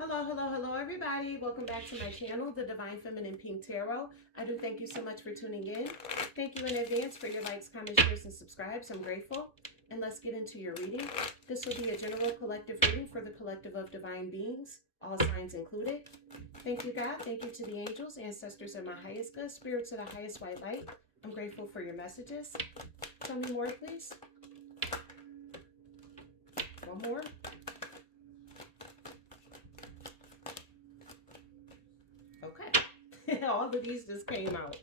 Hello, everybody. Welcome back to my channel, The Divine Feminine Pink Tarot. I do thank you so much for tuning in. Thank you in advance for your likes, comments, shares, and subscribes. I'm grateful. And let's get into your reading. This will be a general collective reading for the collective of divine beings, all signs included. Thank you, God. Thank you to the angels, ancestors of my highest good, spirits of the highest white light. I'm grateful for your messages. Tell me more, please. One more. Okay. All of these just came out.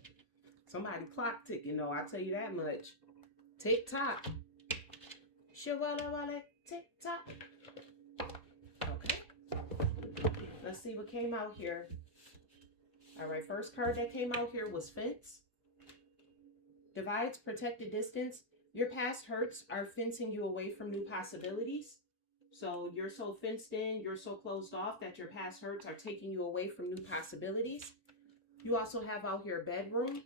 Somebody clock ticking, though. I'll tell you that much. Tick tock. Shawala tick tock. Okay. Let's see what came out here. All right. First card that came out here was fence. Divides, protected distance. Your past hurts are fencing you away from new possibilities. So you're so fenced in, you're so closed off that your past hurts are taking you away from new possibilities. You also have out here bedroom,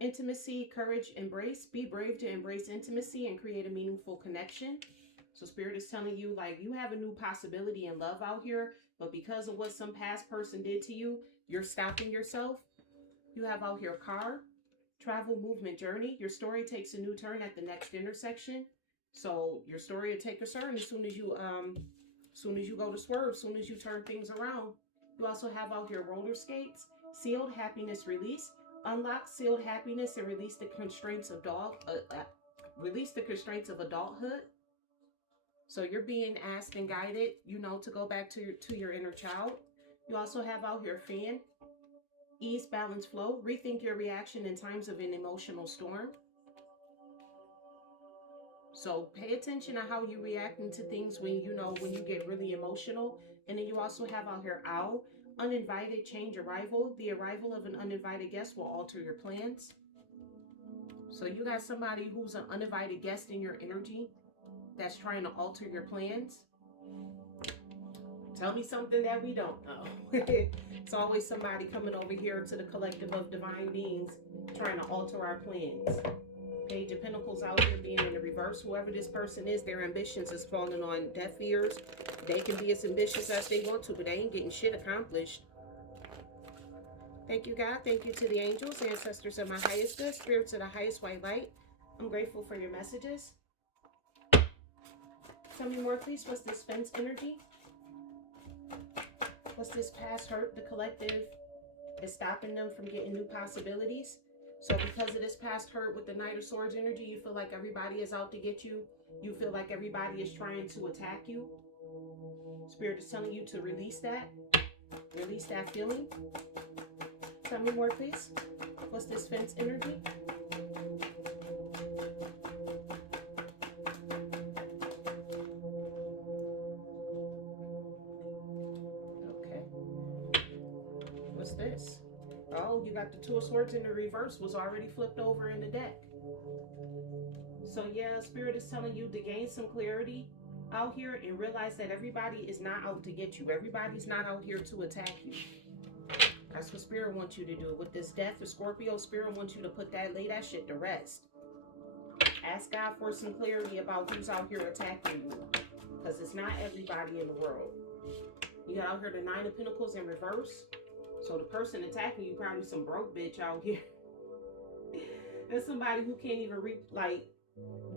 intimacy, courage, embrace. Be brave to embrace intimacy and create a meaningful connection. So Spirit is telling you, like, you have a new possibility in love out here, but because of what some past person did to you, you're stopping yourself. You have out here car, travel, movement, journey. Your story takes a new turn at the next intersection. So your story will take a turn as soon as you go to swerve, as soon as you turn things around. You also have out here roller skates, sealed happiness release, unlock sealed happiness and release the constraints of adulthood. So you're being asked and guided, to go back to your inner child. You also have out here fan, ease, balance, flow, rethink your reaction in times of an emotional storm. So pay attention to how you reacting to things when you get really emotional. And then you also have out here owl, uninvited, change arrival. The arrival of an uninvited guest will alter your plans. So you got somebody who's an uninvited guest in your energy that's trying to alter your plans. Tell me something that we don't know. It's always somebody coming over here to the collective of divine beings trying to alter our plans. Page of Pentacles out here being in the reverse. Whoever this person is, their ambitions is falling on deaf ears. They can be as ambitious as they want to, but they ain't getting shit accomplished. Thank you, God. Thank you to the angels, ancestors of my highest good, spirits of the highest white light. I'm grateful for your messages. Tell me more, please. What's this fence energy? What's this past hurt? The collective is stopping them from getting new possibilities. So because of this past hurt with the Knight of Swords energy, you feel like everybody is out to get you. You feel like everybody is trying to attack you. Spirit is telling you to release that. Release that feeling. Tell me more, please. What's this fence energy? Okay. What's this? Oh, you got the Two of Swords in the reverse, was already flipped over in the deck. So yeah, Spirit is telling you to gain some clarity out here and realize that everybody is not out to get you. Everybody's not out here to attack you. That's what Spirit wants you to do. With this death of Scorpio, Spirit wants you to lay that shit to rest. Ask God for some clarity about who's out here attacking you. Because it's not everybody in the world. You got out here the Nine of Pentacles in reverse. So the person attacking you probably some broke bitch out here. There's somebody who can't even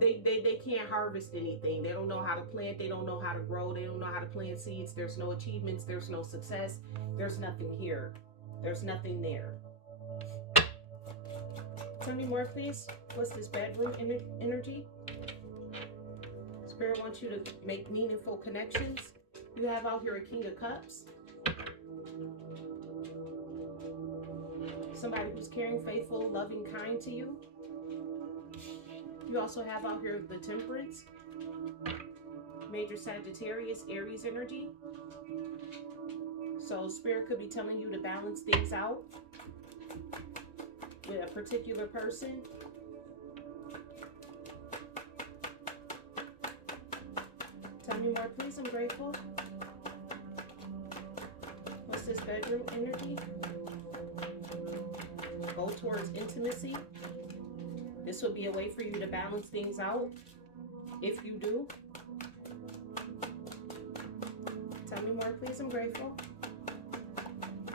they can't harvest anything. They don't know how to plant. They don't know how to grow. They don't know how to plant seeds. There's no achievements. There's no success. There's nothing here. There's nothing there. Tell me more, please. What's this bedroom energy? Spirit wants you to make meaningful connections. You have out here a King of Cups. Somebody who's caring, faithful, loving, kind to you. You also have out here the Temperance, Major Sagittarius, Aries energy. So Spirit could be telling you to balance things out with a particular person. Tell me more, please. I'm grateful. What's this bedroom energy? Go towards intimacy. This would be a way for you to balance things out. If you do, Tell me more, please. I'm grateful.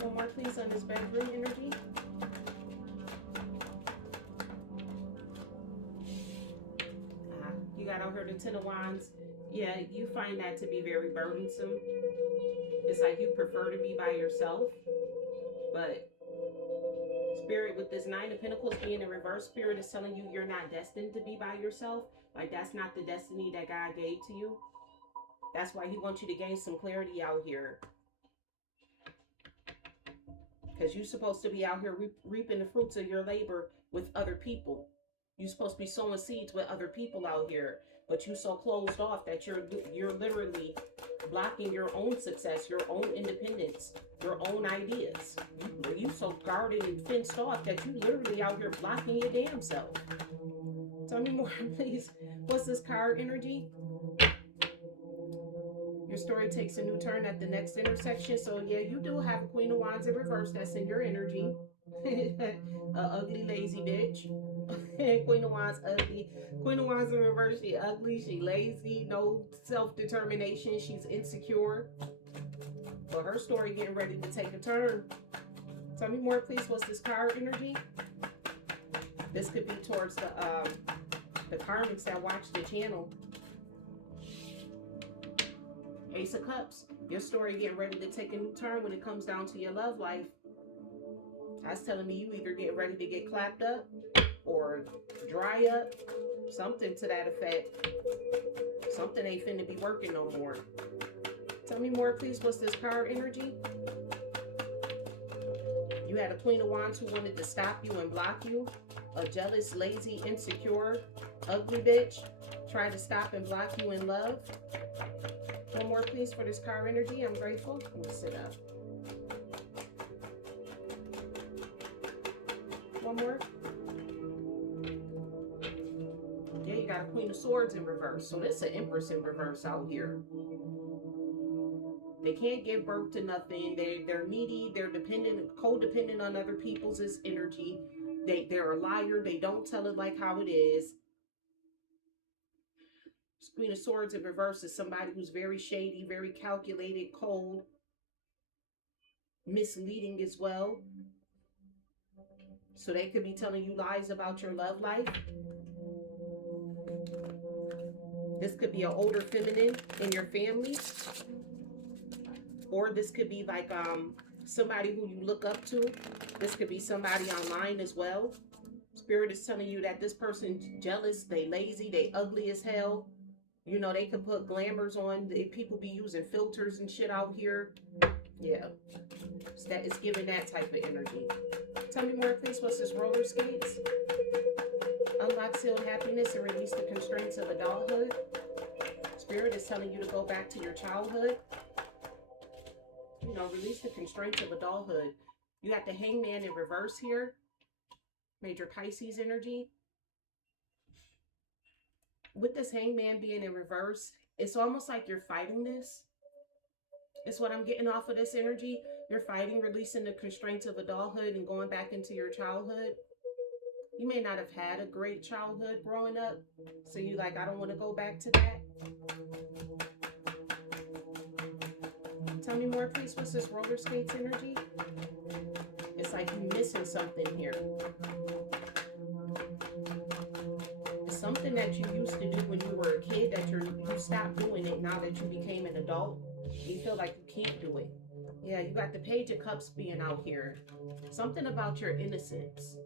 One more, please, on this bedroom energy. You got out here the Ten of Wands. Yeah, you find that to be very burdensome. It's like you prefer to be by yourself. But Spirit, with this Nine of Pentacles being in reverse, Spirit is telling you you're not destined to be by yourself. Like, that's not the destiny that God gave to you. That's why he wants you to gain some clarity out here. Because you're supposed to be out here reaping the fruits of your labor with other people. You're supposed to be sowing seeds with other people out here. But you're so closed off that you're literally blocking your own success, your own independence, your own ideas. You so guarded and fenced off that you literally out here blocking your damn self. Tell me more, please. What's this card energy? Your story takes a new turn at the next intersection. So yeah, you do have a Queen of Wands in reverse that's in your energy. Ugly, lazy bitch. Queen of Wands, ugly. Queen of Wands in reverse, she ugly, she lazy, no self-determination, she's insecure. But her story getting ready to take a turn. Tell me more, please. What's this card energy? This could be towards the karmics that watch the channel. Ace of Cups. Your story getting ready to take a new turn when it comes down to your love life. That's telling me you either getting ready to get clapped up or dry up. Something to that effect. Something ain't finna be working no more. Tell me more, please. What's this card energy? You had a Queen of Wands who wanted to stop you and block you. A jealous, lazy, insecure, ugly bitch. Tried to stop and block you in love. One more, please, for this card energy. I'm grateful. Let me sit up. One more. Yeah, you got a Queen of Swords in reverse. So this is an Empress in reverse out here. They can't give birth to nothing. They're needy. They're dependent, codependent on other people's energy. They're a liar. They don't tell it like how it is. Queen of Swords in reverse is somebody who's very shady, very calculated, cold, misleading as well. So they could be telling you lies about your love life. This could be an older feminine in your family. Or this could be like somebody who you look up to. This could be somebody online as well. Spirit is telling you that this person's jealous, they lazy, they ugly as hell. You know, they could put glamours on. People be using filters and shit out here. Yeah. It's giving that type of energy. Tell me more, please. What's this? Roller skates. Unlock sealed happiness and release the constraints of adulthood. Spirit is telling you to go back to your childhood. You know, release the constraints of adulthood. You got the Hangman in reverse here. Major Pisces energy. With this Hangman being in reverse, it's almost like you're fighting this. It's what I'm getting off of this energy. You're fighting, releasing the constraints of adulthood and going back into your childhood. You may not have had a great childhood growing up. So you like, I don't want to go back to that. Tell me more, please. What's this roller skates energy? It's like you're missing something here. Something that you used to do when you were a kid that you stopped doing it now that you became an adult. You feel like you can't do it. Yeah, you got the Page of Cups being out here. Something about your innocence.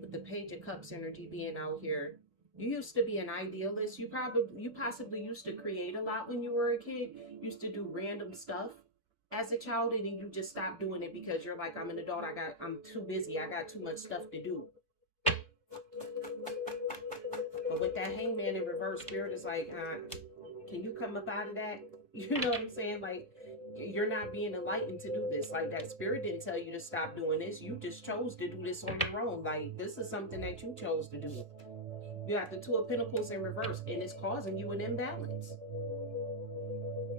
With the Page of Cups energy being out here. You used to be an idealist. You possibly used to create a lot when you were a kid. Used to do random stuff as a child, and then you just stopped doing it because you're like, I'm an adult, I'm too busy, I got too much stuff to do. But with that Hangman in reverse, Spirit is like, can you come up out of that? You know what I'm saying? Like, you're not being enlightened to do this. Like, that Spirit didn't tell you to stop doing this. You just chose to do this on your own. Like, this is something that you chose to do. You got the Two of Pentacles in reverse, and it's causing you an imbalance.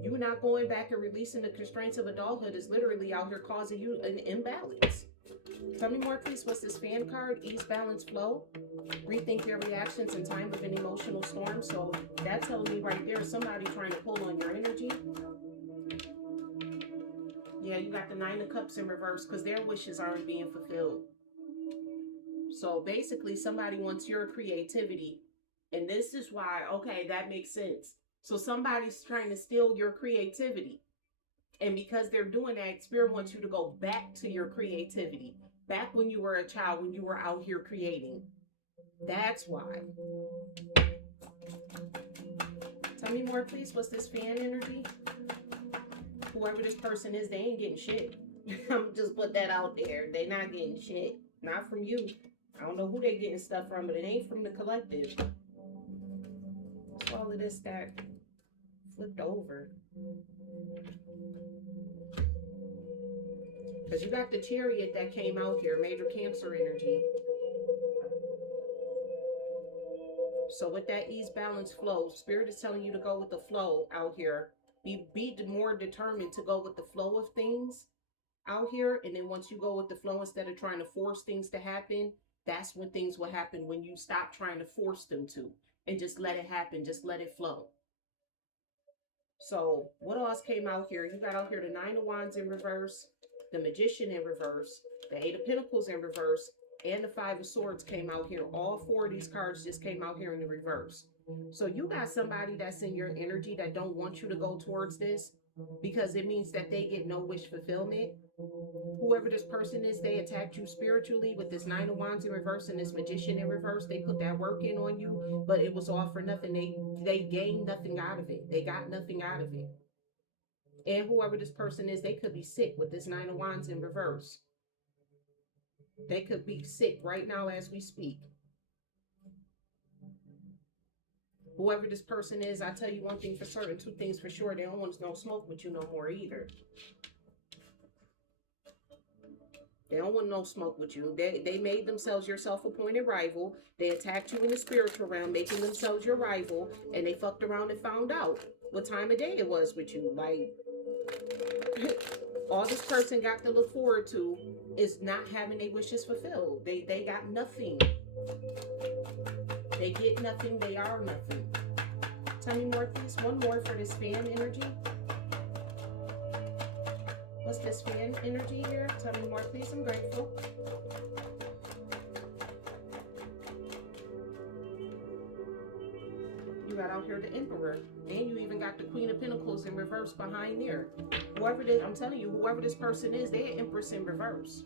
You not going back and releasing the constraints of adulthood is literally out here causing you an imbalance. Tell me more, please. What's this fan card? Ease, balance, flow. Rethink your reactions in time of an emotional storm. So that's telling me right there, somebody trying to pull on your energy. Yeah, you got the Nine of Cups in reverse because their wishes aren't being fulfilled. So basically, somebody wants your creativity. And this is why, okay, that makes sense. So somebody's trying to steal your creativity. And because they're doing that, Spirit wants you to go back to your creativity. Back when you were a child, when you were out here creating. That's why. Tell me more, please. What's this fan energy? Whoever this person is, they ain't getting shit. I'm just put that out there. They not getting shit. Not from you. I don't know who they getting stuff from, but it ain't from the collective. What's all of this that flipped over? Because you got the Chariot that came out here, major Cancer energy. So with that ease, balance, flow, Spirit is telling you to go with the flow out here. Be more determined to go with the flow of things out here. And then once you go with the flow, instead of trying to force things to happen, that's when things will happen, when you stop trying to force them to. And just let it happen. Just let it flow. So what else came out here? You got out here the Nine of Wands in reverse, the Magician in reverse, the Eight of Pentacles in reverse, and the Five of Swords came out here. All four of these cards just came out here in the reverse. So you got somebody that's in your energy that don't want you to go towards this because it means that they get no wish fulfillment. Whoever this person is, they attacked you spiritually with this Nine of Wands in reverse and this Magician in reverse. They put that work in on you, but it was all for nothing. They gained nothing out of it. They got nothing out of it. And whoever this person is, they could be sick with this Nine of Wands in reverse. They could be sick right now as we speak. Whoever this person is, I tell you one thing for certain, two things for sure. They don't want no smoke with you no more either. They don't want no smoke with you. They made themselves your self-appointed rival. They attacked you in the spiritual realm, making themselves your rival. And they fucked around and found out what time of day it was with you. Like, all this person got to look forward to is not having their wishes fulfilled. They got nothing. They get nothing. They are nothing. Tell me more, please. One more for this fan energy. What's this fan energy here? Tell me more, please. I'm grateful. You got out here the Emperor. And you even got the Queen of Pentacles in reverse behind there. Whoever this, I'm telling you, whoever this person is, they're Empress in reverse.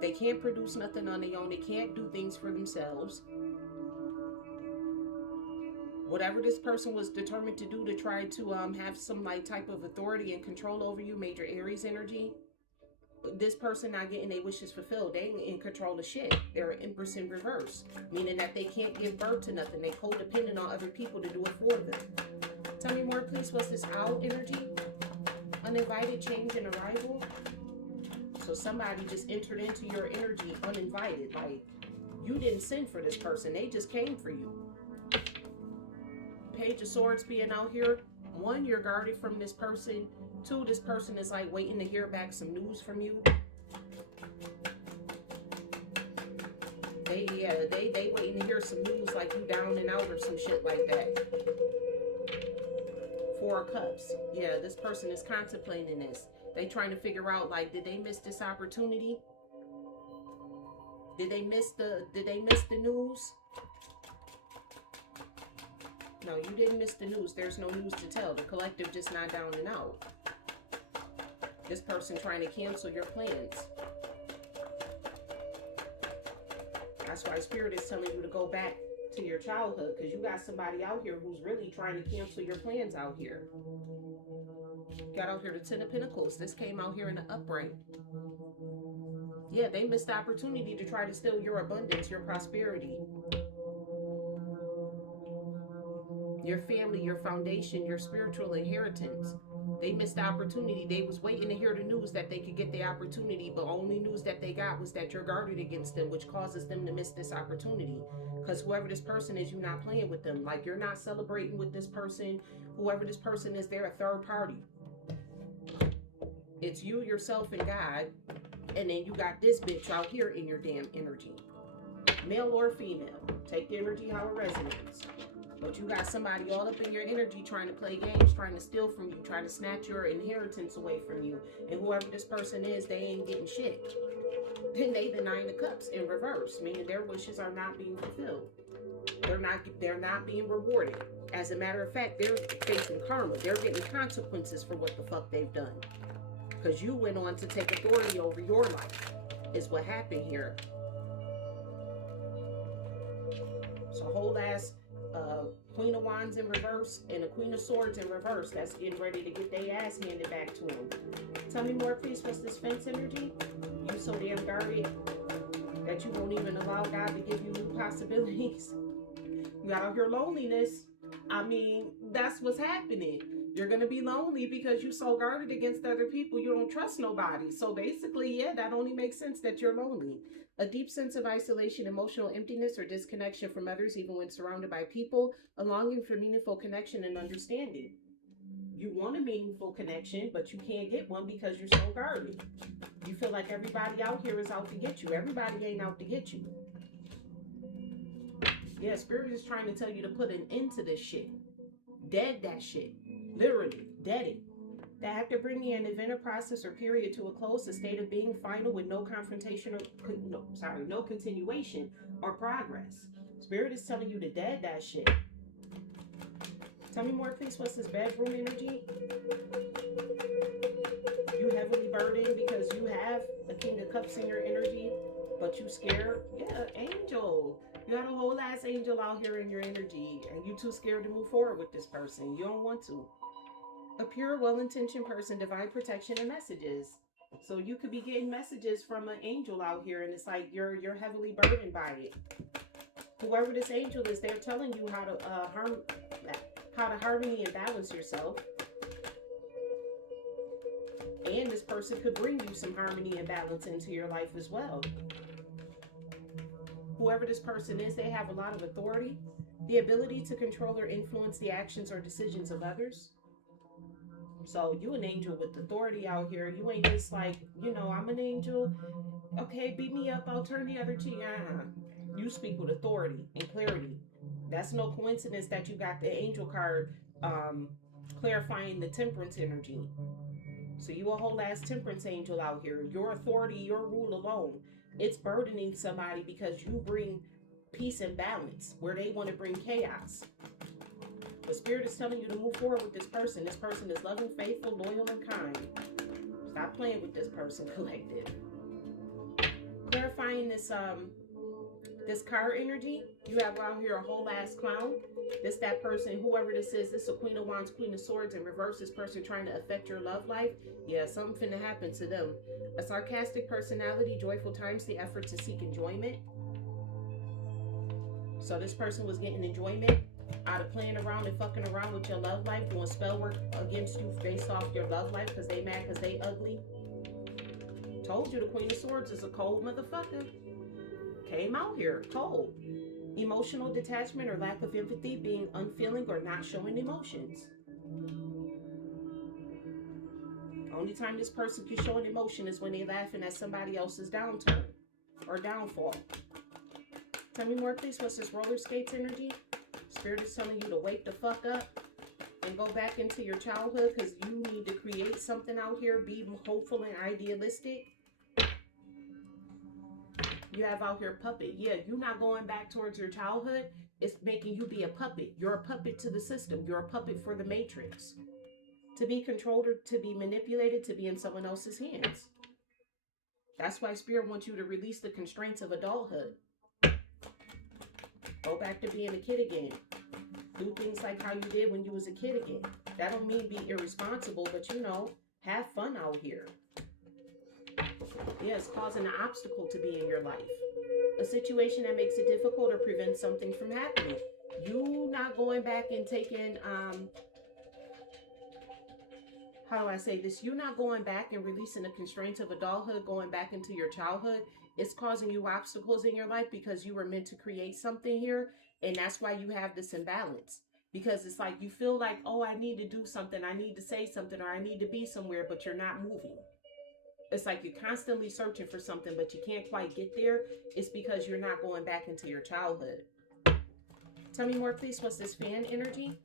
They can't produce nothing on their own. They can't do things for themselves. Whatever this person was determined to do to try to have some like type of authority and control over you, major Aries energy, this person not getting their wishes fulfilled. They ain't in control of shit. They're an Empress in reverse, meaning that they can't give birth to nothing. They codependent on other people to do it for them. Tell me more, please. What's this Owl energy? Uninvited, change, and arrival. So somebody just entered into your energy uninvited. Like, you didn't send for this person. They just came for you. Page of Swords being out here. One, you're guarded from this person. Two, this person is like waiting to hear back some news from you. They waiting to hear some news like you down and out or some shit like that. Four of Cups. Yeah, this person is contemplating this. They trying to figure out, like, did they miss this opportunity? Did they miss the news? No, you didn't miss the news. There's no news to tell. The collective just not down and out. This person trying to cancel your plans. That's why Spirit is telling you to go back to your childhood, because you got somebody out here who's really trying to cancel your plans out here. Got out here the Ten of Pentacles. This came out here in the upright. Yeah, they missed the opportunity to try to steal your abundance, your prosperity, your family, your foundation, your spiritual inheritance. They missed the opportunity. They was waiting to hear the news that they could get the opportunity, but only news that they got was that you're guarded against them, which causes them to miss this opportunity. Because whoever this person is, you're not playing with them. Like, you're not celebrating with this person. Whoever this person is, they're a third party. It's you, yourself, and God. And then you got this bitch out here in your damn energy. Male or female. Take the energy how it resonates. But you got somebody all up in your energy trying to play games, trying to steal from you, trying to snatch your inheritance away from you. And whoever this person is, they ain't getting shit. Then they the Nine of Cups in reverse, meaning their wishes are not being fulfilled. They're not being rewarded. As a matter of fact, they're facing karma. They're getting consequences for what the fuck they've done. Because you went on to take authority over your life, is what happened here. So whole ass Queen of Wands in reverse and a Queen of Swords in reverse that's getting ready to get their ass handed back to them. Tell me more, please. What's this fence energy? You so damn guarded that you won't even allow God to give you new possibilities. You out here loneliness. I mean, that's what's happening. You're going to be lonely because you're so guarded against other people. You don't trust nobody. So basically, yeah, that only makes sense that you're lonely. A deep sense of isolation, emotional emptiness, or disconnection from others, even when surrounded by people, a longing for meaningful connection and understanding. You want a meaningful connection, but you can't get one because you're so guarded. You feel like everybody out here is out to get you. Everybody ain't out to get you. Yeah, Spirit is trying to tell you to put an end to this shit. Dead that shit. Literally, dead it. That have to bring an event or process or period to a close, a state of being final with no confrontation or, no continuation or progress. Spirit is telling you to dead that shit. Tell me more, please. What's this bedroom energy? You heavily burdened because you have the King of Cups in your energy, but you scared. Yeah, angel. You got a whole ass angel out here in your energy, and you too scared to move forward with this person. You don't want to. A pure, well-intentioned person, divine protection and messages. So you could be getting messages from an angel out here, and it's like you're heavily burdened by it. Whoever this angel is, they're telling you how to harmony and balance yourself. And this person could bring you some harmony and balance into your life as well. Whoever this person is, they have a lot of authority, the ability to control or influence the actions or decisions of others. So you an angel with authority out here. You ain't just like, I'm an angel. Okay, beat me up. I'll turn the other cheek. You speak with authority and clarity. That's no coincidence that you got the angel card clarifying the temperance energy. So you a whole ass temperance angel out here. Your authority, your rule alone, it's burdening somebody because you bring peace and balance where they want to bring chaos. The Spirit is telling you to move forward with this person. This person is loving, faithful, loyal, and kind. Stop playing with this person, collective. Clarifying this card energy, you have out here a whole ass clown. That person, whoever this is a Queen of Wands, Queen of Swords, in reverse, this person trying to affect your love life. Yeah, something finna happen to them. A sarcastic personality, joyful times, the effort to seek enjoyment. So this person was getting enjoyment out of playing around and fucking around with your love life, doing spell work against you based off your love life because they mad because they ugly. Told you the Queen of Swords is a cold motherfucker. Came out here cold. Emotional detachment or lack of empathy, being unfeeling or not showing emotions. Only time this person can show an emotion is when they're laughing at somebody else's downturn or downfall. Tell me more, please. What's this roller skates energy? Spirit is telling you to wake the fuck up and go back into your childhood because you need to create something out here. Be hopeful and idealistic. You have out here puppet. Yeah, you're not going back towards your childhood. It's making you be a puppet. You're a puppet to the system. You're a puppet for the matrix. To be controlled or to be manipulated, to be in someone else's hands. That's why Spirit wants you to release the constraints of adulthood. Go back to being a kid again. Do things like how you did when you was a kid again. That don't mean be irresponsible, but have fun out here. Yeah, it's causing an obstacle to be in your life. A situation that makes it difficult or prevents something from happening. You not going back and taking, how do I say this? You're not going back and releasing the constraints of adulthood, going back into your childhood. It's causing you obstacles in your life because you were meant to create something here. And that's why you have this imbalance. Because it's like you feel like, oh, I need to do something. I need to say something or I need to be somewhere, but you're not moving. It's like you're constantly searching for something, but you can't quite get there. It's because you're not going back into your childhood. Tell me more, please. What's this fan energy?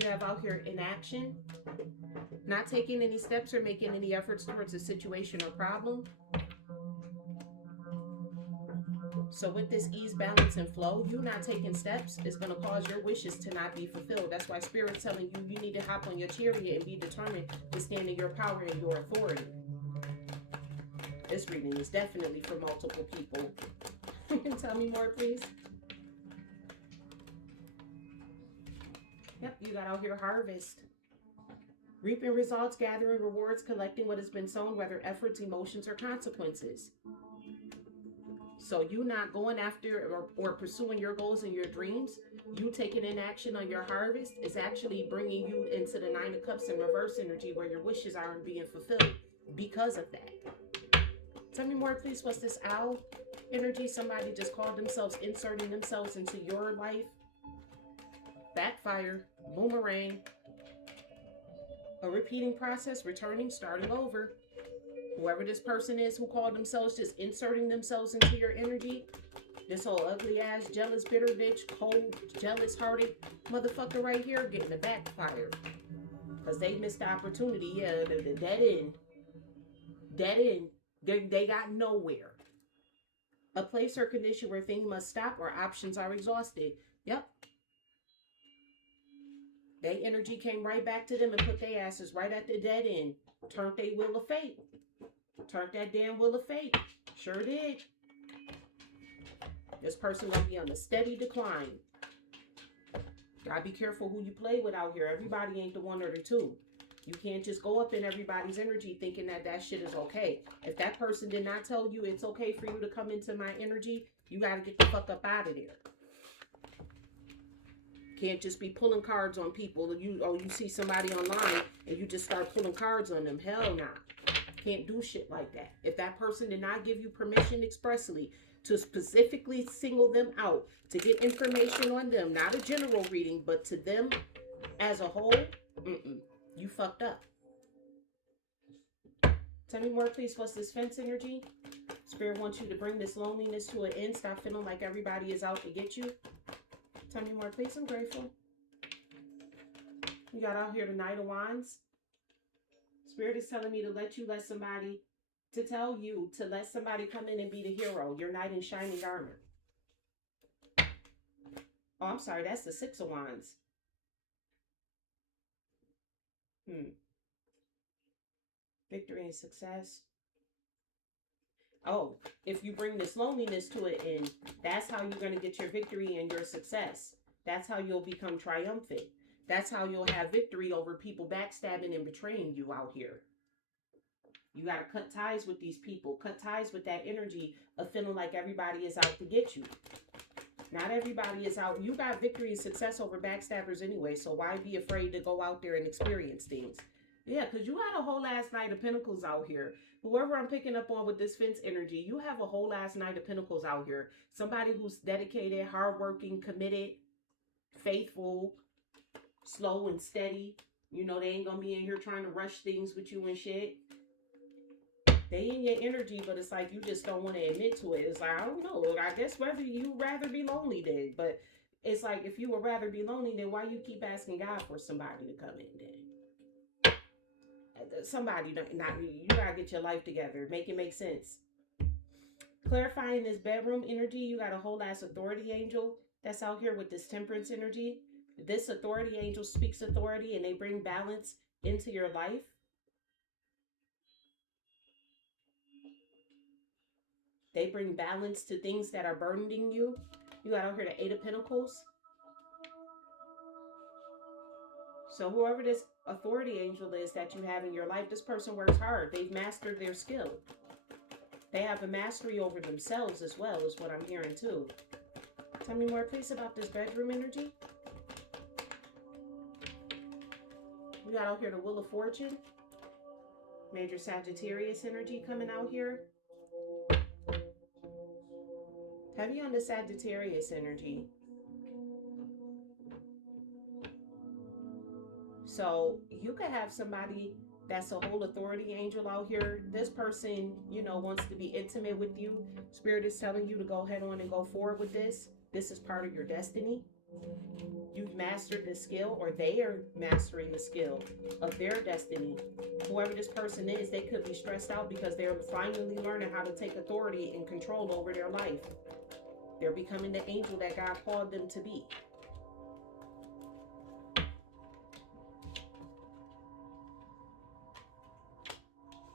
You have out here inaction, not taking any steps or making any efforts towards a situation or problem. So with this ease, balance, and flow, you not taking steps is going to cause your wishes to not be fulfilled. That's why Spirit's telling you, you need to hop on your chariot and be determined to stand in your power and your authority. This reading is definitely for multiple people. Tell me more, please. Yep, you got out here harvest. Reaping results, gathering rewards, collecting what has been sown, whether efforts, emotions, or consequences. So you not going after or pursuing your goals and your dreams, you taking in action on your harvest is actually bringing you into the Nine of Cups in reverse energy where your wishes aren't being fulfilled because of that. Tell me more, please. What's this owl energy? Somebody just called themselves inserting themselves into your life. Backfire, boomerang, a repeating process, returning, starting over. Whoever this person is who called themselves just inserting themselves into your energy, this whole ugly ass, jealous, bitter bitch, cold, jealous, hearted motherfucker right here getting a backfire. Because they missed the opportunity. Yeah, the dead end. Dead end. They got nowhere. A place or condition where things must stop or options are exhausted. Yep. Their energy came right back to them and put their asses right at the dead end. Turned their wheel of fate. Turned that damn wheel of fate. Sure did. This person gonna be on a steady decline. Gotta be careful who you play with out here. Everybody ain't the one or the two. You can't just go up in everybody's energy thinking that that shit is okay. If that person did not tell you it's okay for you to come into my energy, you gotta get the fuck up out of there. Can't just be pulling cards on people. You see somebody online and you just start pulling cards on them. Hell nah. Can't do shit like that. If that person did not give you permission expressly to specifically single them out, to get information on them, not a general reading, but to them as a whole, you fucked up. Tell me more, please. What's this fence energy? Spirit wants you to bring this loneliness to an end. Stop feeling like everybody is out to get you. Tell me more, please. I'm grateful. You got out here the Knight of Wands. Spirit is telling me to let somebody come in and be the hero. Your knight in shining armor. Oh, I'm sorry. That's the Six of Wands. Victory and success. Oh, if you bring this loneliness to it end, that's how you're going to get your victory and your success. That's how you'll become triumphant. That's how you'll have victory over people backstabbing and betraying you out here. You got to cut ties with these people. Cut ties with that energy of feeling like everybody is out to get you. Not everybody is out. You got victory and success over backstabbers anyway, so why be afraid to go out there and experience things? Yeah, because you had a whole ass Knight of Pentacles out here. Whoever I'm picking up on with this fence energy, you have a whole ass Knight of Pentacles out here. Somebody who's dedicated, hardworking, committed, faithful, slow and steady. You know, they ain't going to be in here trying to rush things with you and shit. They in your energy, but it's like you just don't want to admit to it. It's like, I don't know. I guess whether you rather be lonely then. But it's like, if you would rather be lonely, then why you keep asking God for somebody to come in then? Somebody, you gotta get your life together. Make it make sense. Clarifying this bedroom energy, you got a whole ass authority angel that's out here with this temperance energy. This authority angel speaks authority and they bring balance into your life. They bring balance to things that are burdening you. You got out here the Eight of Pentacles. So whoever this authority angel is that you have in your life, this person works hard. They've mastered their skill. They have a mastery over themselves as well, is what I'm hearing too. Tell me more, please, about this bedroom energy. We got out here the Wheel of Fortune. Major Sagittarius energy coming out here. Heavy on the Sagittarius energy. So you could have somebody that's a whole authority angel out here. This person, you know, wants to be intimate with you. Spirit is telling you to go ahead on and go forward with this. This is part of your destiny. You've mastered the skill, or they are mastering the skill of their destiny. Whoever this person is, they could be stressed out because they're finally learning how to take authority and control over their life. They're becoming the angel that God called them to be.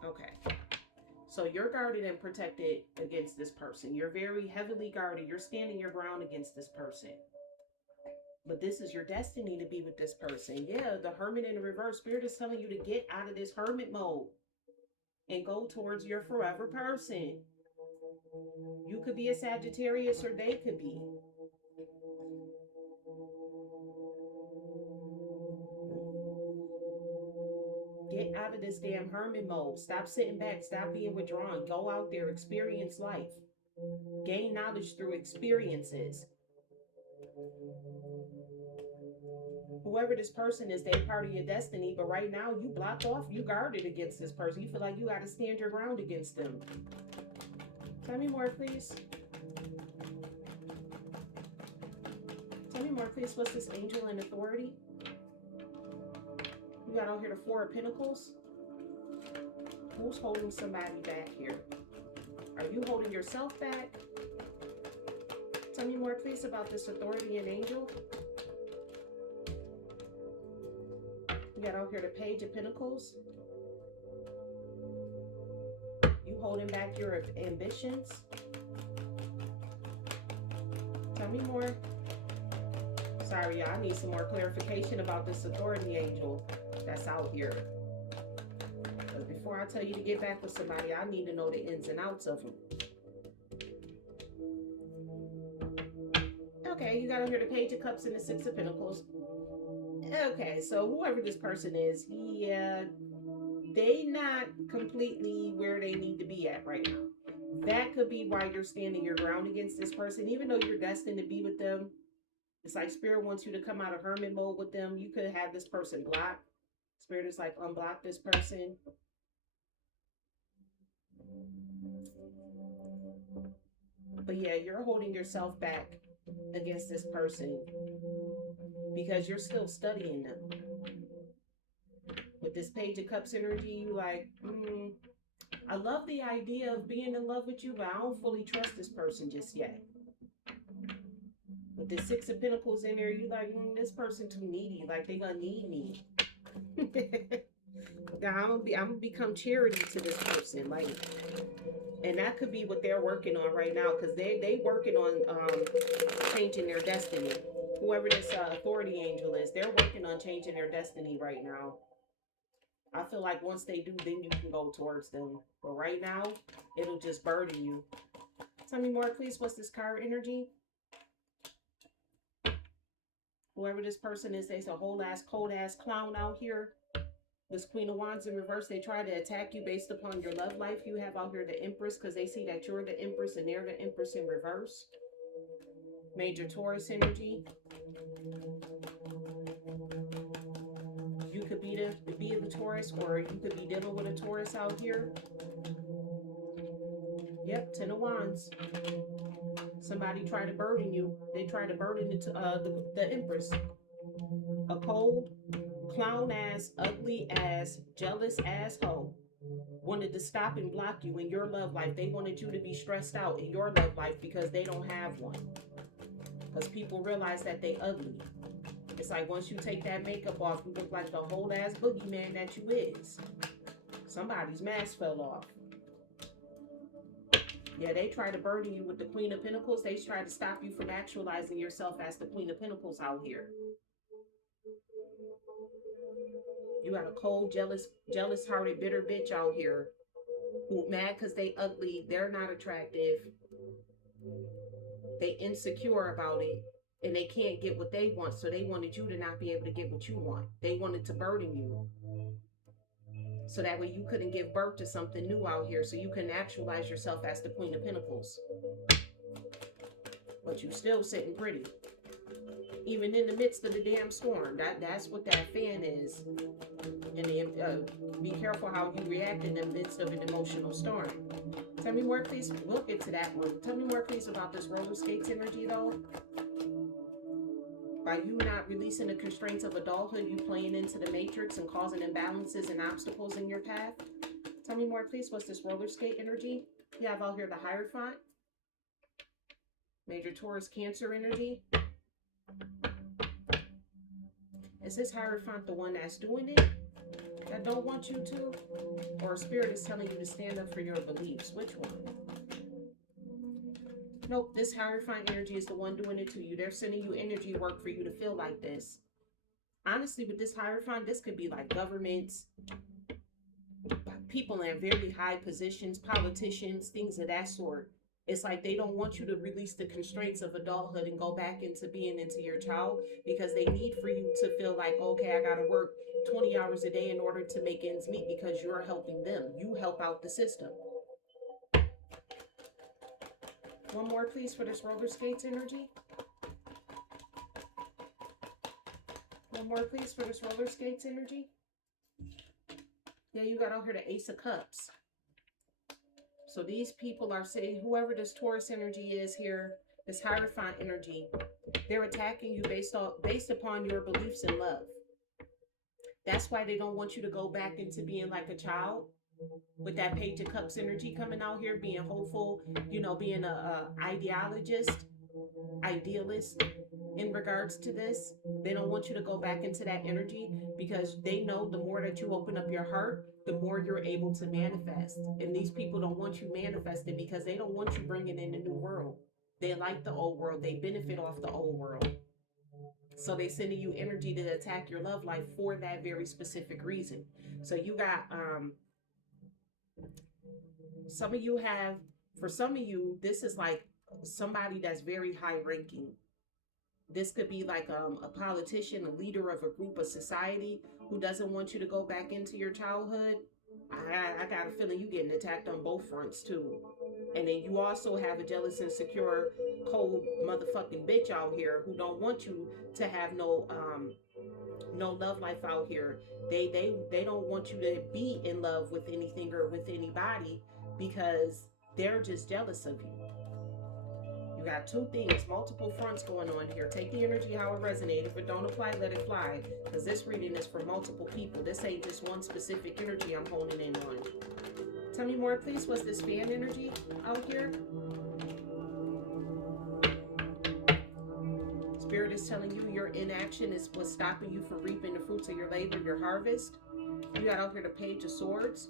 Okay. So you're guarded and protected against this person. You're very heavily guarded. You're standing your ground against this person. But this is your destiny to be with this person. Yeah, the Hermit in the reverse. Spirit is telling you to get out of this hermit mode and go towards your forever person. You could be a Sagittarius, or they could be. Get out of this damn hermit mode. Stop sitting back. Stop being withdrawn. Go out there. Experience life. Gain knowledge through experiences. Whoever this person is, they're part of your destiny. But right now, you blocked off. You guarded against this person. You feel like you got to stand your ground against them. Tell me more, please. Tell me more, please. What's this angel and authority? You got out here the Four of Pentacles. Who's holding somebody back here? Are you holding yourself back? Tell me more, please, about this authority and angel. You got out here the Page of Pentacles. You holding back your ambitions. Tell me more. Sorry, y'all, I need some more clarification about this authority angel that's out here. Because before I tell you to get back with somebody, I need to know the ins and outs of them. Okay, you got over here the Page of Cups and the Six of Pentacles. Okay, so whoever this person is, yeah, they not completely where they need to be at right now. That could be why you're standing your ground against this person. Even though you're destined to be with them, it's like Spirit wants you to come out of hermit mode with them. You could have this person blocked. Spirit is like, unblock this person. But yeah, you're holding yourself back against this person because you're still studying them. With this Page of Cups energy, you like, I love the idea of being in love with you, but I don't fully trust this person just yet. With the Six of Pentacles in there, you like, this person too needy. Like, they gonna need me. I'm gonna become charity to this person. Like, and that could be what they're working on right now, because they working on changing their destiny. Whoever this authority angel is, they're working on changing their destiny right now. I feel like once they do, then you can go towards them. But right now, it'll just burden you. Tell me more, please. What's this card energy? Whoever this person is, they's a whole ass, cold ass clown out here. This Queen of Wands in reverse, they try to attack you based upon your love life. You have out here the Empress, because they see that you're the Empress and they're the Empress in reverse. Major Taurus energy. You could be the Taurus, or you could be dealing with a Taurus out here. Yep, Ten of Wands. Somebody try to burden you. They try to burden the Empress. A cold, clown ass, ugly ass, jealous asshole wanted to stop and block you in your love life. They wanted you to be stressed out in your love life because they don't have one. Because people realize that they ugly. It's like once you take that makeup off, you look like the whole ass boogeyman that you is. Somebody's mask fell off. Yeah, they try to burden you with the Queen of Pentacles. They try to stop you from actualizing yourself as the Queen of Pentacles out here. You got a cold, jealous-hearted, bitter bitch out here who mad because they ugly. They're not attractive. They insecure about it. And they can't get what they want. So they wanted you to not be able to get what you want. They wanted to burden you. So that way you couldn't give birth to something new out here. So you can actualize yourself as the Queen of Pentacles. But you still sitting pretty. even in the midst of the damn storm. That's what that fan is. And be careful how you react in the midst of an emotional storm. Tell me more, please. We'll get to that one. Tell me more, please, about this roller skates energy, though. By you not releasing the constraints of adulthood, you playing into the matrix and causing imbalances and obstacles in your path. Tell me more, please. What's this roller skate energy? You have out here the Hierophant. Major Taurus Cancer energy. Is this Hierophant the one that's doing it? That don't want you to? Or Spirit is telling you to stand up for your beliefs? Which one? Nope, this Hierophant energy is the one doing it to you. They're sending you energy work for you to feel like this. Honestly, with this Hierophant, this could be like governments, people in very high positions, politicians, things of that sort. It's like they don't want you to release the constraints of adulthood and go back into being into your child, because they need for you to feel like, okay, I gotta work 20 hours a day in order to make ends meet, because you're helping them. You help out the system. One more, please, for this roller skates energy. One more, please, for this roller skates energy. Yeah, you got out here the Ace of Cups. So these people are saying, whoever this Taurus energy is here, this Hierophant energy, they're attacking you based upon your beliefs in love. That's why they don't want you to go back into being like a child. With that Page of Cups energy coming out here, being hopeful, you know, being a idealist in regards to this. They don't want you to go back into that energy, because they know the more that you open up your heart, the more you're able to manifest. And these people don't want you manifesting, because they don't want you bringing in the new world. They like the old world. They benefit off the old world. So they're sending you energy to attack your love life for that very specific reason. So you got, some of you, this is like somebody that's very high ranking. This could be like a politician, a leader of a group of society who doesn't want you to go back into your childhood. I got a feeling you getting attacked on both fronts too. And then you also have a jealous, insecure, cold motherfucking bitch out here who don't want you to have no love life out here. They don't want you to be in love with anything or with anybody, because they're just jealous of you. You got two things, multiple fronts going on here. Take the energy how it resonates. If it don't apply, let it fly. Because this reading is for multiple people. This ain't just one specific energy I'm honing in on. Tell me more, please. What's this fan energy out here? Spirit is telling you your inaction is what's stopping you from reaping the fruits of your labor, your harvest. You got out here the Page of Swords.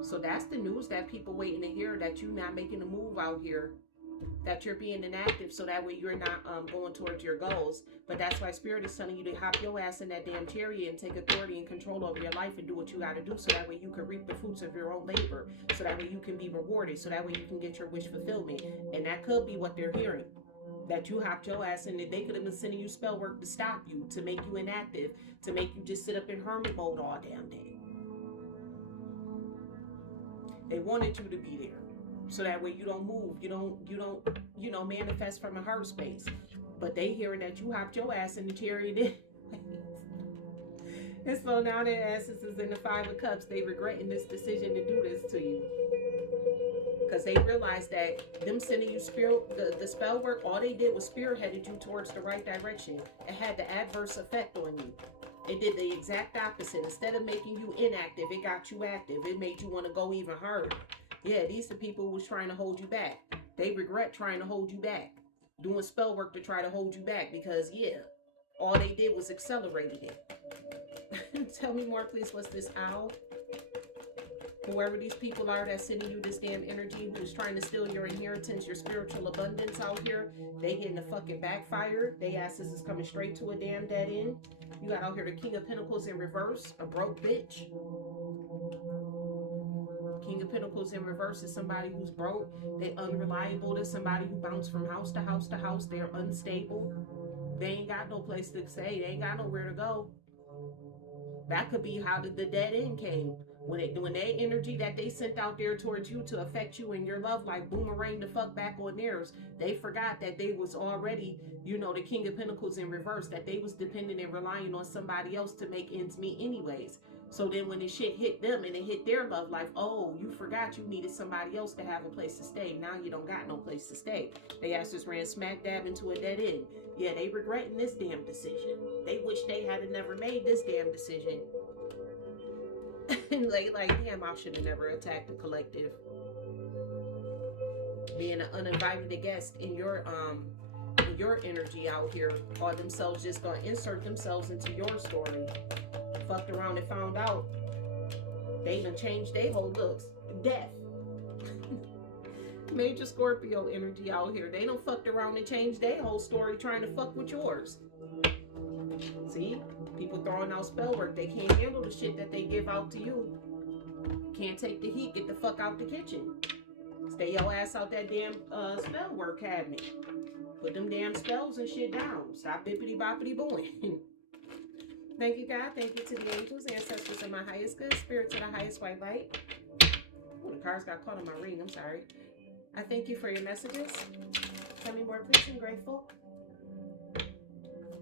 So that's the news that people waiting to hear, that you're not making a move out here, that you're being inactive, so that way you're not going towards your goals. But that's why Spirit is telling you to hop your ass in that damn chariot and take authority and control over your life and do what you got to do, so that way you can reap the fruits of your own labor, so that way you can be rewarded, so that way you can get your wish fulfillment. And that could be what they're hearing, that you hopped your ass in, that they could have been sending you spell work to stop you, to make you inactive, to make you just sit up in hermit mode all damn day. They wanted you to be there, so that way you don't move, you don't manifest from a heart space. But they hearing that you hopped your ass in the chariot. And so now their asses is in the Five of Cups. They regretting this decision to do this to you, because they realized that them sending you the spell work, all they did was spearheaded you towards the right direction. It had the adverse effect on you. It did the exact opposite. Instead of making you inactive, it got you active. It made you want to go even harder. Yeah, these are the people who was trying to hold you back. They regret trying to hold you back, doing spell work to try to hold you back, because yeah, all they did was accelerated it. Tell me more, please. What's this owl? Whoever these people are that's sending you this damn energy, who's trying to steal your inheritance, your spiritual abundance out here, they getting the fucking backfire. They asses is coming straight to a damn dead end. You got out here the King of Pentacles in reverse, a broke bitch. King of Pentacles in reverse is somebody who's broke. They unreliable. There's somebody who bounced from house to house to house. They're unstable. They ain't got no place to stay. They ain't got nowhere to go. That could be how the dead end came. When that energy that they sent out there towards you to affect you in your love life boomerang the fuck back on theirs, they forgot that they was already, you know, the King of Pentacles in reverse, that they was dependent and relying on somebody else to make ends meet anyways. So then when the shit hit them and it hit their love life, oh, you forgot you needed somebody else to have a place to stay. Now you don't got no place to stay. They ass just ran smack dab into a dead end. Yeah, they regretting this damn decision. They wish they had never made this damn decision. like, damn, I should have never attacked the collective. Being an uninvited guest in your energy out here, or themselves just gonna insert themselves into your story. Fucked around and found out they even changed their whole looks. Death. Major Scorpio energy out here. They done fucked around and changed their whole story trying to fuck with yours. See? People throwing out spell work. They can't handle the shit that they give out to you. Can't take the heat. Get the fuck out the kitchen. Stay your ass out that damn spell work cabinet. Put them damn spells and shit down. Stop bippity boppity booing. Thank you, God. Thank you to the angels, ancestors of my highest good, spirits of the highest white light. Oh, the cards got caught on my ring. I'm sorry. I thank you for your messages. Tell me more, please. I'm grateful.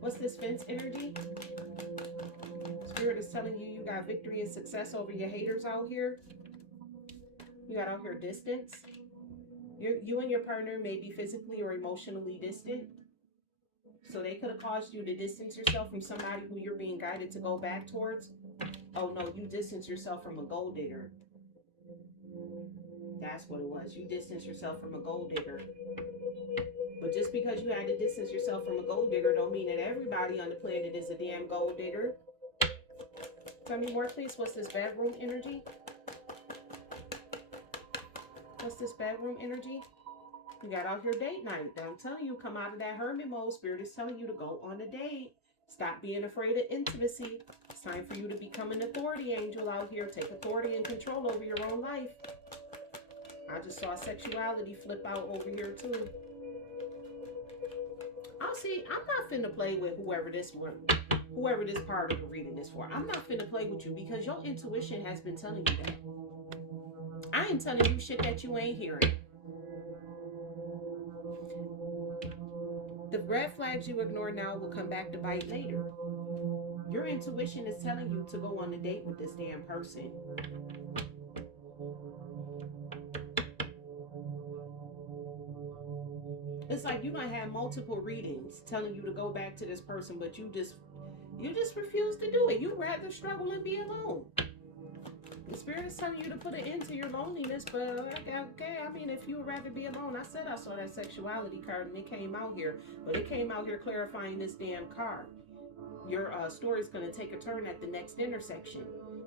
What's this fence energy? Spirit is telling you got victory and success over your haters out here. You got out here distance. You and your partner may be physically or emotionally distant. So they could have caused you to distance yourself from somebody who you're being guided to go back towards. Oh no, you distance yourself from a gold digger. That's what it was. You distance yourself from a gold digger. But just because you had to distance yourself from a gold digger don't mean that everybody on the planet is a damn gold digger. Tell me more, please. What's this bedroom energy? What's this bedroom energy? You got out here date night. I'm telling you, come out of that hermit mode. Spirit is telling you to go on a date. Stop being afraid of intimacy. It's time for you to become an authority angel out here. Take authority and control over your own life. I just saw sexuality flip out over here too. I'll see. I'm not finna play with whoever this part of the reading is for. I'm not finna play with you because your intuition has been telling you that. I ain't telling you shit that you ain't hearing. The red flags you ignore now will come back to bite later. Your intuition is telling you to go on a date with this damn person. It's like you might have multiple readings telling you to go back to this person, but you just refuse to do it. You'd rather struggle and be alone. The spirit is telling you to put an end to your loneliness, but okay, I mean, if you would rather be alone, I said I saw that sexuality card and it came out here, but it came out here clarifying this damn card. Your story is going to take a turn at the next intersection.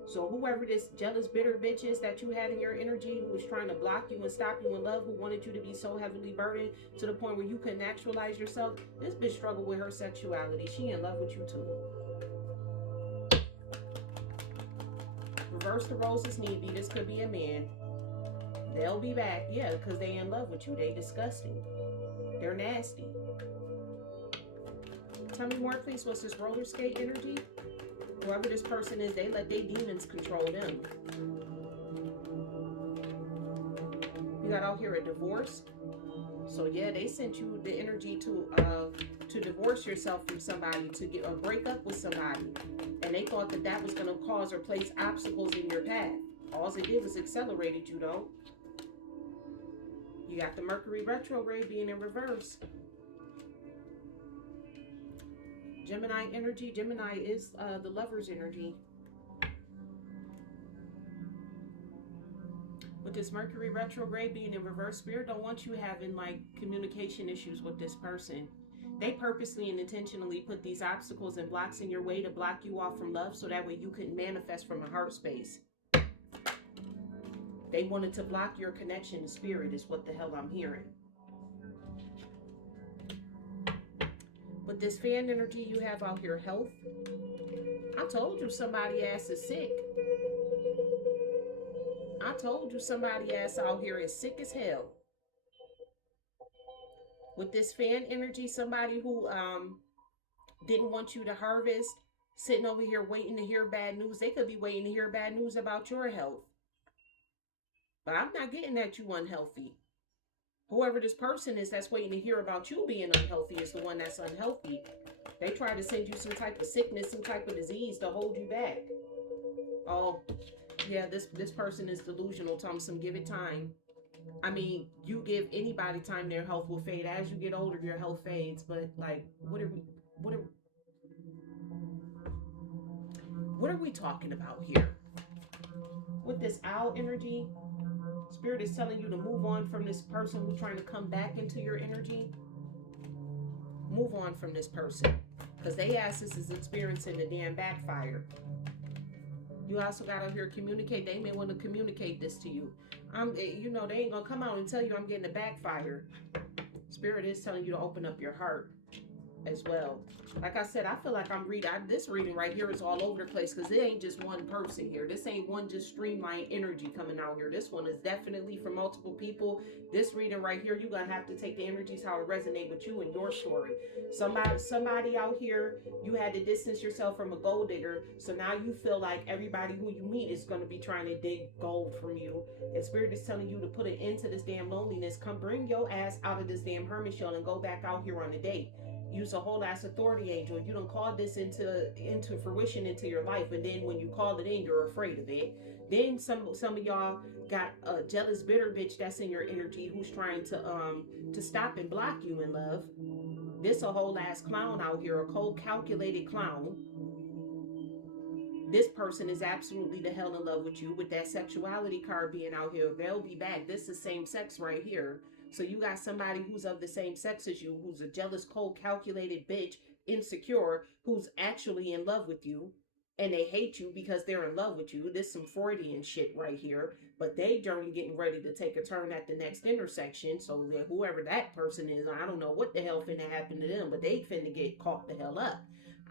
So whoever this jealous, bitter bitch is that you had in your energy, who was trying to block you and stop you in love, who wanted you to be so heavily burdened to the point where you couldn't actualize yourself, this bitch struggled with her sexuality. She in love with you too. Reverse the roles as need be. This could be a man. They'll be back. Yeah, because they in love with you. They disgusting. They're nasty. Tell me more, please. What's this roller skate energy? Whoever this person is, they let their demons control them. You got out here a divorce. So yeah, they sent you the energy to divorce yourself from somebody, to get or break up with somebody. And they thought that that was going to cause or place obstacles in your path. All it did was accelerated you, though. You got the Mercury retrograde being in reverse. Gemini energy. Gemini is the lover's energy. With this Mercury retrograde being in reverse, spirit don't want you having like communication issues with this person. They purposely and intentionally put these obstacles and blocks in your way to block you off from love so that way you couldn't manifest from a heart space. They wanted to block your connection to spirit is what the hell I'm hearing. With this fan energy you have out here, health. I told you somebody ass is sick. I told you somebody ass out here is sick as hell. With this fan energy, somebody who didn't want you to harvest, sitting over here waiting to hear bad news. They could be waiting to hear bad news about your health. But I'm not getting that you unhealthy. Whoever this person is that's waiting to hear about you being unhealthy is the one that's unhealthy. They try to send you some type of sickness, some type of disease to hold you back. Oh, yeah, this person is delusional, Thompson. Give it time. I mean, you give anybody time, their health will fade. As you get older, your health fades. But like, what are we talking about here? With this owl energy, Spirit is telling you to move on from this person who's trying to come back into your energy. Move on from this person. Because they asses is experiencing the damn backfire. You also got to hear communicate. They may want to communicate this to you. You know, they ain't going to come out and tell you I'm getting a backfire. Spirit is telling you to open up your heart as well. Like I said, I feel like I'm reading. This reading right here is all over the place because it ain't just one person here. This ain't one just streamlined energy coming out here. This one is definitely for multiple people. This reading right here, you're gonna have to take the energies how it resonate with you and your story. Somebody out here, you had to distance yourself from a gold digger, so now you feel like everybody who you meet is gonna be trying to dig gold from you. And Spirit is telling you to put an end to this damn loneliness. Come bring your ass out of this damn hermit shell and go back out here on a date. Use a whole ass authority angel. You don't call this into fruition into your life, and then when you call it in, you're afraid of it. Then some of y'all got a jealous, bitter bitch that's in your energy who's trying to stop and block you in love. This a whole ass clown out here, a cold, calculated clown. This person is absolutely the hell in love with you. With that sexuality card being out here, they'll be back. This is same sex right here. So you got somebody who's of the same sex as you, who's a jealous, cold, calculated bitch, insecure, who's actually in love with you. And they hate you because they're in love with you. This some Freudian shit right here. But they journey getting ready to take a turn at the next intersection. So that whoever that person is, I don't know what the hell finna happen to them, but they finna get caught the hell up.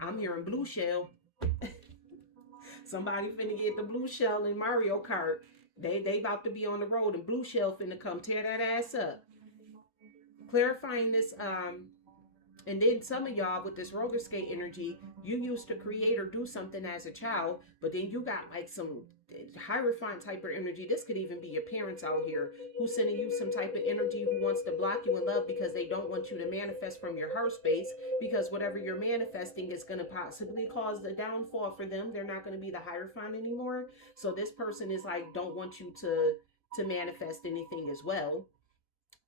I'm hearing blue shell. Somebody finna get the blue shell in Mario Kart. They about to be on the road and blue shell finna come tear that ass up. Clarifying this, and then some of y'all with this roller skate energy, you used to create or do something as a child, but then you got like some Hierophant type of energy. This could even be your parents out here who's sending you some type of energy who wants to block you in love because they don't want you to manifest from your heart space, because whatever you're manifesting is going to possibly cause the downfall for them. They're not going to be the Hierophant anymore. So this person is like, don't want you to manifest anything as well.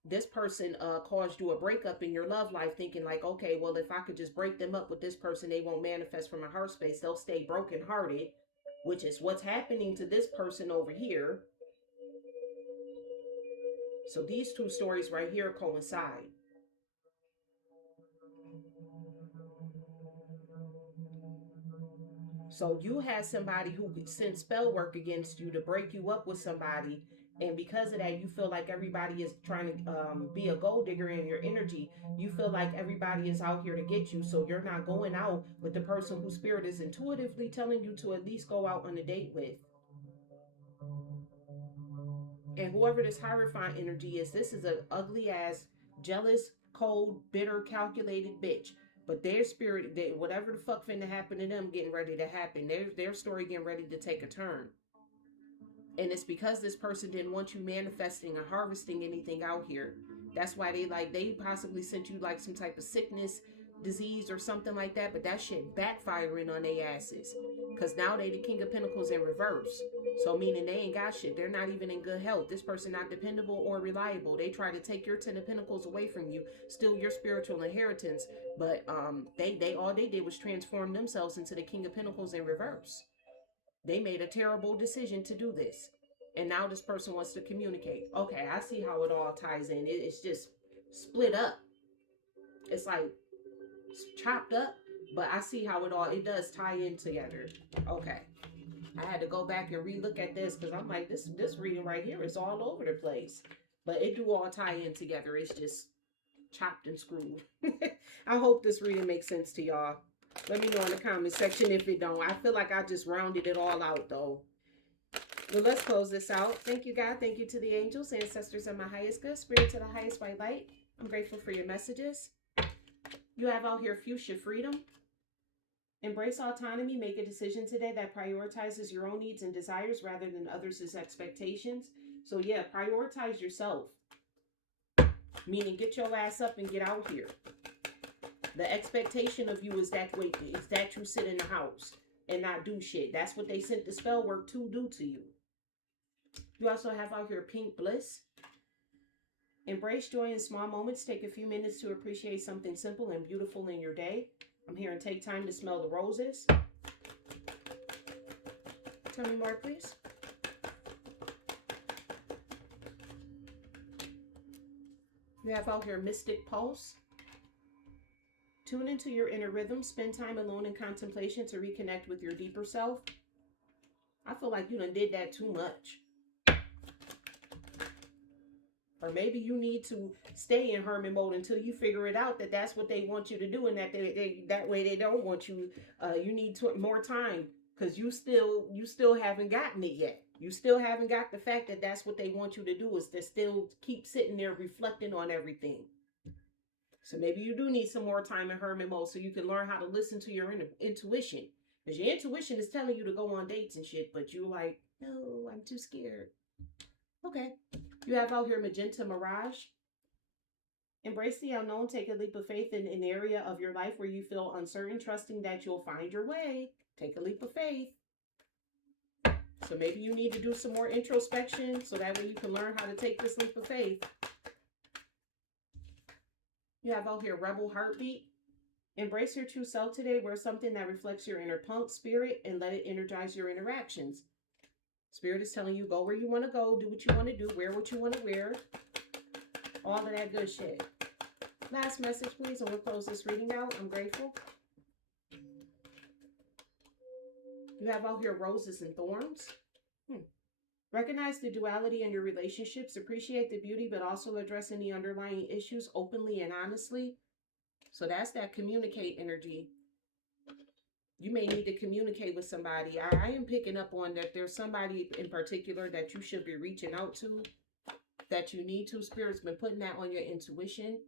This person caused you a breakup in your love life, thinking like, okay, well, if I could just break them up with this person, they won't manifest from a heart space. They'll stay brokenhearted, which is what's happening to this person over here. So these two stories right here coincide. So you had somebody who sent spell work against you to break you up with somebody. And because of that, you feel like everybody is trying to be a gold digger in your energy. You feel like everybody is out here to get you. So you're not going out with the person whose spirit is intuitively telling you to at least go out on a date with. And whoever this Hierophant energy is, this is an ugly ass, jealous, cold, bitter, calculated bitch. But their spirit, whatever the fuck finna happen to them, getting ready to happen. Their story getting ready to take a turn. And it's because this person didn't want you manifesting or harvesting anything out here. That's why they possibly sent you like some type of sickness, disease or something like that. But that shit backfiring on their asses. Because now they the King of Pentacles in reverse. So meaning they ain't got shit. They're not even in good health. This person not dependable or reliable. They try to take your 10 of Pentacles away from you. Steal your spiritual inheritance. But they all they did was transform themselves into the King of Pentacles in reverse. They made a terrible decision to do this. And now this person wants to communicate. Okay, I see how it all ties in. It's just split up. It's like chopped up. But I see how it does tie in together. Okay. I had to go back and relook at this because I'm like, this reading right here is all over the place. But it do all tie in together. It's just chopped and screwed. I hope this reading makes sense to y'all. Let me know in the comment section if it don't. I feel like I just rounded it all out though. Well, let's close this out. Thank you, God. Thank you to the angels, ancestors, and my highest good, spirit to the highest white light. I'm grateful for your messages. You have out here fuchsia freedom. Embrace autonomy. Make a decision today that prioritizes your own needs and desires rather than others' expectations. So yeah, prioritize yourself. Meaning get your ass up and get out here. The expectation of you is that you sit in the house and not do shit. That's what they sent the spell work to do to you. You also have out here pink bliss. Embrace joy in small moments. Take a few minutes to appreciate something simple and beautiful in your day. I'm here and take time to smell the roses. Tell me more, please. You have out here mystic pulse. Tune into your inner rhythm. Spend time alone in contemplation to reconnect with your deeper self. I feel like you done did that too much. Or maybe you need to stay in hermit mode until you figure it out that that's what they want you to do, and that that way they don't want you. You need more time because you still haven't gotten it yet. You still haven't got the fact that that's what they want you to do, is to still keep sitting there reflecting on everything. So maybe you do need some more time in hermit mode so you can learn how to listen to your intuition. Because your intuition is telling you to go on dates and shit, but you're like, no, I'm too scared. Okay. You have out here magenta mirage. Embrace the unknown. Take a leap of faith in an area of your life where you feel uncertain, trusting that you'll find your way. Take a leap of faith. So maybe you need to do some more introspection so that way you can learn how to take this leap of faith. You have out here rebel heartbeat. Embrace your true self today. Wear something that reflects your inner punk spirit and let it energize your interactions. Spirit is telling you, go where you want to go, do what you want to do, wear what you want to wear. All of that good shit. Last message, please, and we'll close this reading out. I'm grateful. You have out here roses and thorns. Recognize the duality in your relationships. Appreciate the beauty, but also address any underlying issues openly and honestly. So that's that communicate energy. You may need to communicate with somebody. I am picking up on that there's somebody in particular that you should be reaching out to, that you need to. Spirit's been putting that on your intuition.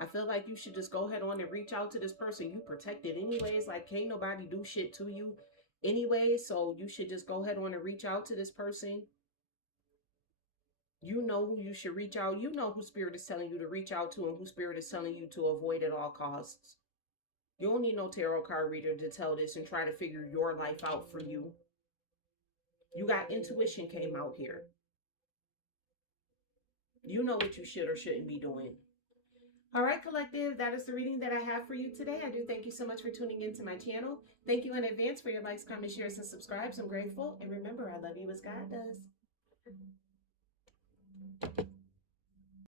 I feel like you should just go ahead on and reach out to this person. You protected anyways. Like, can't nobody do shit to you anyway. So you should just go ahead on and reach out to this person. You know who you should reach out. You know who Spirit is telling you to reach out to and who Spirit is telling you to avoid at all costs. You don't need no tarot card reader to tell this and try to figure your life out for you. You got intuition came out here. You know what you should or shouldn't be doing. All right, collective, that is the reading that I have for you today. I do thank you so much for tuning into my channel. Thank you in advance for your likes, comments, shares, and subscribes. I'm grateful. And remember, I love you as God does.